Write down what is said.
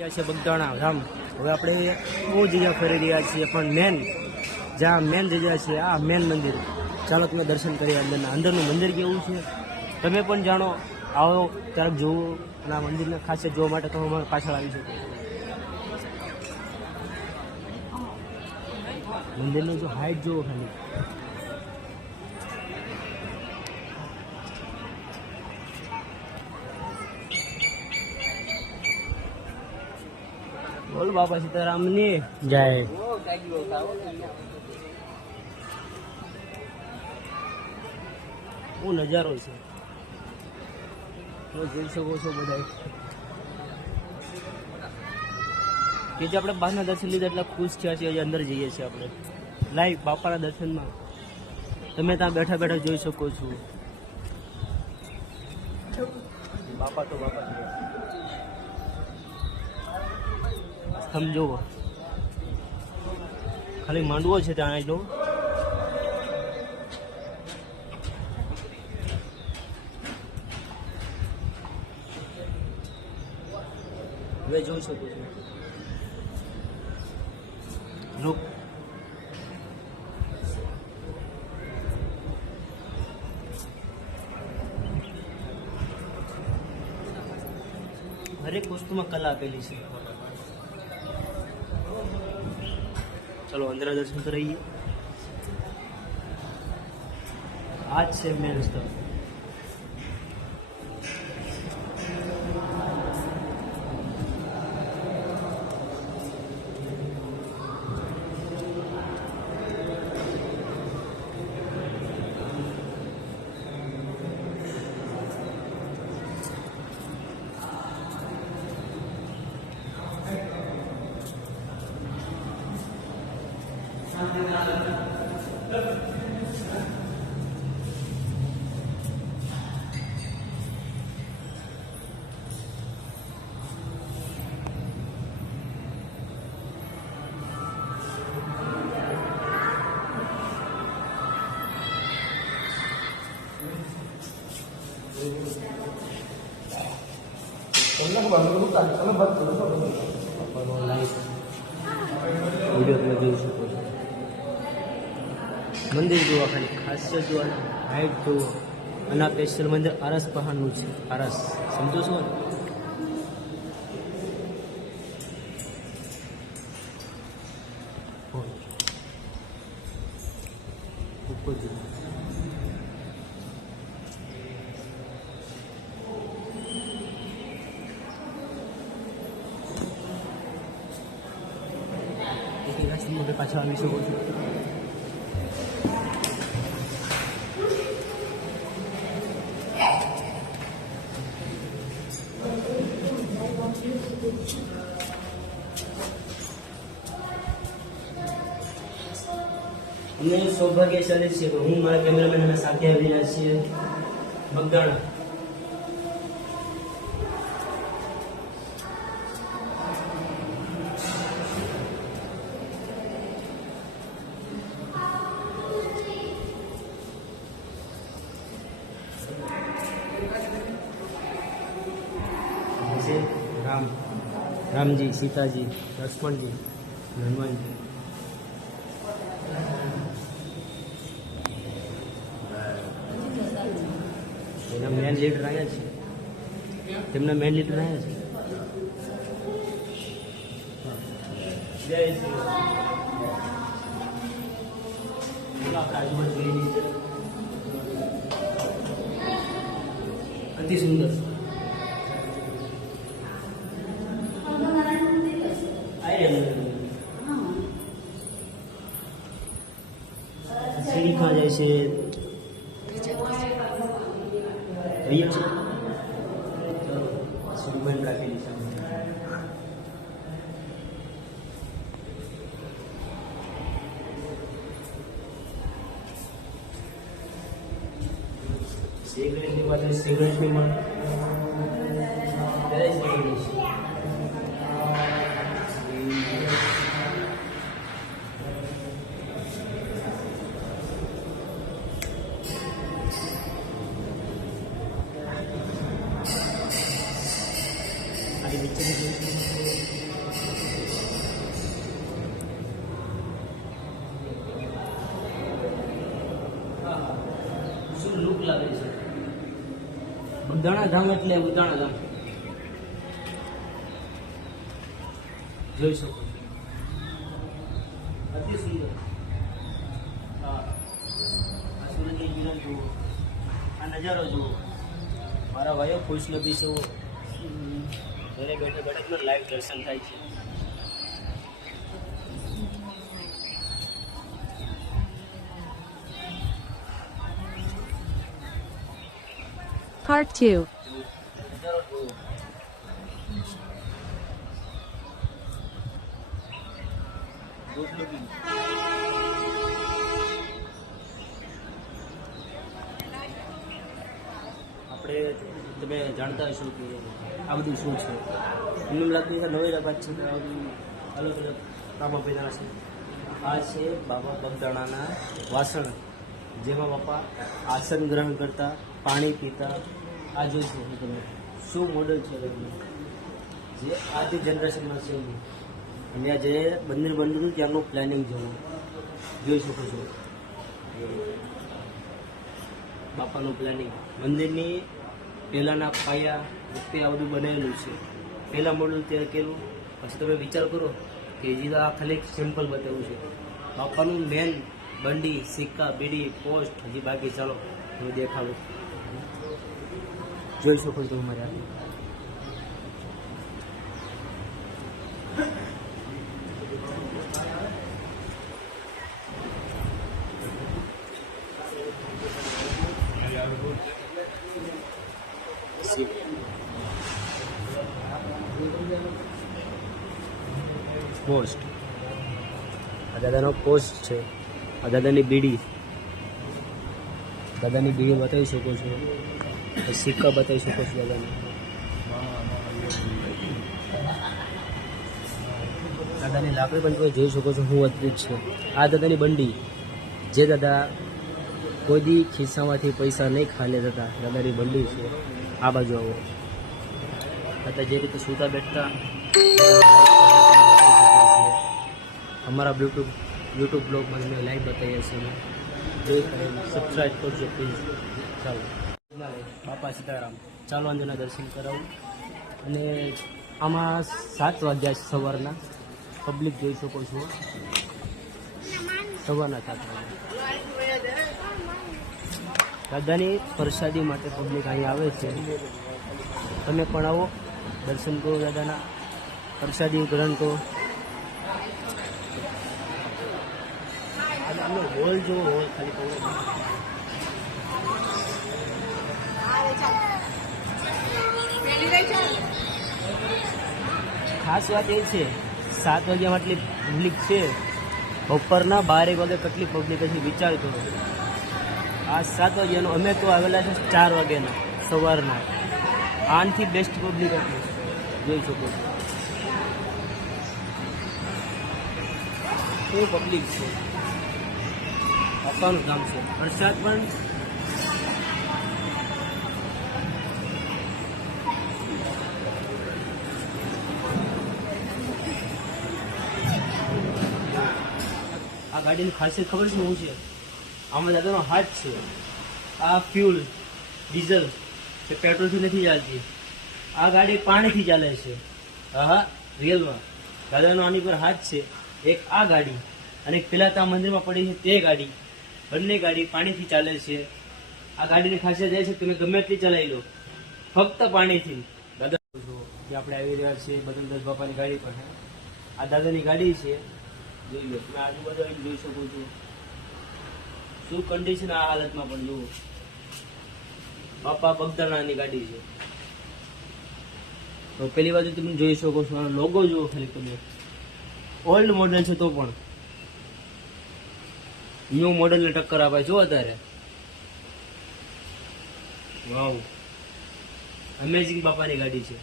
બગદાણા ધામ હવે આપણે બહુ જગ્યા ફરી રહ્યા છીએ પણ જ્યાં મેન જગ્યા છે આ મેન મંદિર. ચાલો તમે દર્શન કરીએ અંદરનું મંદિર કેવું છે તમે પણ જાણો. આવો ક્યારેક જોવું અને આ મંદિરને ખાસિયત જોવા માટે તમે અમારે પાછળ આવી શકો. મંદિરની જો હાઈટ જુઓ ખાલી. બોલ બાપા સીતારામની જય. હું નજારો છે જોઈ શકો છો બધા કે જે આપણે બહારના દર્શન લીધા એટલા ખુશ થયા છીએ. અંદર જઈએ છીએ આપણે લાઈવ બાપાના દર્શનમાં. તમે ત્યાં બેઠા બેઠા જોઈ શકો છો. બાપા તો બાપા છે. સમજો ખાલી માંડવો છે ત્યાં આવી જવું. હવે જોઈ શકો છો લોક હરેક વસ્તુમાં કલા આપેલી છે. ચલો અંદર દર્શન કરીએ. આ જ છે મેન સ્થળ. વિડીયો તમે જોઈ શકો છો. મંદિર જોવા ખાલી ખાસિયત જોવા, હાઈટ જોવો. અને આ સ્પેશિયલ મંદિર આરસ પહાડનું છે. આરસ સમજો છો ને? ઉપર મોટે પાછળ આવી શકો છો. અમને સૌભાગ્યશાળી છે કે હું મારા કેમેરામેન અને સાથે આવેલા છીએ બગદાણા. રામજી, સીતાજી, લક્ષ્મણજી, હનુમાનજી. એના મેન લીડર આવ્યા છે. તેમના મેન લીડર આવ્યા છે. જય શ્રી અતિ સુંદર. સીડી ખાં જાય છે. બંધ રાખેલી છે. સિગરેટની પાસે સિગરેટની માં નીચે ઉદાણા ધામ એટલે ઉદાણા ધામ જોઈ શકો છો. અતિ સુંદર. આ સૂરજની કિરણ જુઓ, આ નજારો જુઓ. મારા ભાઈઓ ખુશ નદી છે ઘરે બેઠે બેઠે લાઈવ દર્શન થાય છે. Part 2. નજારો જુઓ. Good looking. આપણે તમે જાણતા હશો કે આ બધું શું છે. એમ લાગતું છે નવેરા બાદ છે કે આ બધું અલગ અલગ કામ આપેલા છે. આ છે બાબા બગદાણાના વાસણ, જેમાં બાપા આસન ગ્રહણ કરતા, પાણી પીતા. આ જોઈ શકો તમે શું મોડલ છે જે આજની જનરેશનમાં છે. અને આ જે મંદિર બન્યું હતું ત્યાંનું પ્લાનિંગ જેવું જોઈ શકો છો. બાપાનું પ્લાનિંગ મંદિરની પહેલાંના પાયા વખતે આ બધું બનાવેલું છે. પહેલાં મોડલ ત્યાં કેલું. પછી તમે વિચાર કરો કે હજી આ ખાલી સિમ્પલ બતાવ્યું છે. બાપાનું મેન બંડી, સિક્કા, બીડી, પોસ્ટ હજી બાકી. ચાલો હું દેખાડું. જોઈ શકો છો તમારે આ પોસ્ટ. આ દાદાનો પોસ્ટ છે. આ દાદાની બીડી, દાદાની બીડી બતાવી શકો છો. સિક્કા બતાવી શકો છો દાદાને. દાદાની લાકડી પણ તમે જોઈ શકો છો હું અદ્ભુત છે. આ દાદાની બંડી, જે દાદા કોઈ દી ખિસ્સામાંથી પૈસા નહીં ખાલે જતા, દાદાની બંડી છે. આ બાજુ આવો. દાદા જે રીતે સૂતા બેઠતા અમારા યુટ્યુબ બ્લોગમાં મેં લાઈવ બતાવીએ છીએ. જોઈ સબસ્ક્રાઈબ કરજો પ્લીઝ. ચાલો બાપા સીતારામ. ચાલો અંજના દર્શન કરાવું. અને આમાં 7 વાગ્યા છે સવારના. પબ્લિક જોઈ શકો છો. સવારના 7 વાગ્યા. દાદાની પ્રસાદી માટે પબ્લિક અહીં આવે છે. તમે પણ આવો, દર્શન કરો, દાદાના પ્રસાદી ગ્રહણ કરો. હોલ જુઓ, હોલ ખાલી કહો. ખાસ વાત એ છે 7 વાગ્યામાં આટલી પબ્લિક છે. બપોરના 12 વાગે કેટલી પબ્લિક હશે વિચાર કરો. આ 7 વાગ્યાનો, અમે તો આવેલા છે 4 વાગ્યાના સવારના. આનથી બેસ્ટ પબ્લિક હતી, જોઈ શકો છો. એ પબ્લિક છે. બાપાનું કામ છે. પ્રસાદ પણ આ ગાડીની ખાસિયત ખબર છે શું છે? આમાં દાદાનો હાથ છે. આ ફ્યુલ ડીઝલ કે પેટ્રોલથી નથી ચાલતી. આ ગાડી પાણીથી ચાલે છે. હા, રિયલમાં દાદાનો આની પર હાથ છે. એક આ ગાડી અને પેલા ત્યાં મંદિરમાં પડી છે તે ગાડી. બંને ગાડી પાણીથી ચાલે છે. આ ગાડીની ખાસિયત એ છે તમે ગમે એટલી ચલાવી લો, ફક્ત પાણીથી. દાદા કે આપણે આવી રહ્યા છીએ બદલદાસ બાપાની ગાડી પર. આ દાદાની ગાડી છે, જોઈ લો. તમે આજુબાજુ જોઈ શકો છો શું કન્ડિશન. આ હાલતમાં પણ જુઓ. બાપા બગદાણાની ગાડી છે. તો પેલી બાજુ તમે જોઈ શકો છો લોગો જુઓ ખાલી તમે. ઓલ્ડ મોડેલ છે તો પણ ન્યૂ મોડેલને ટક્કર આપે જો અત્યારે. વાવ, અમેઝિંગ બાપાની ગાડી છે.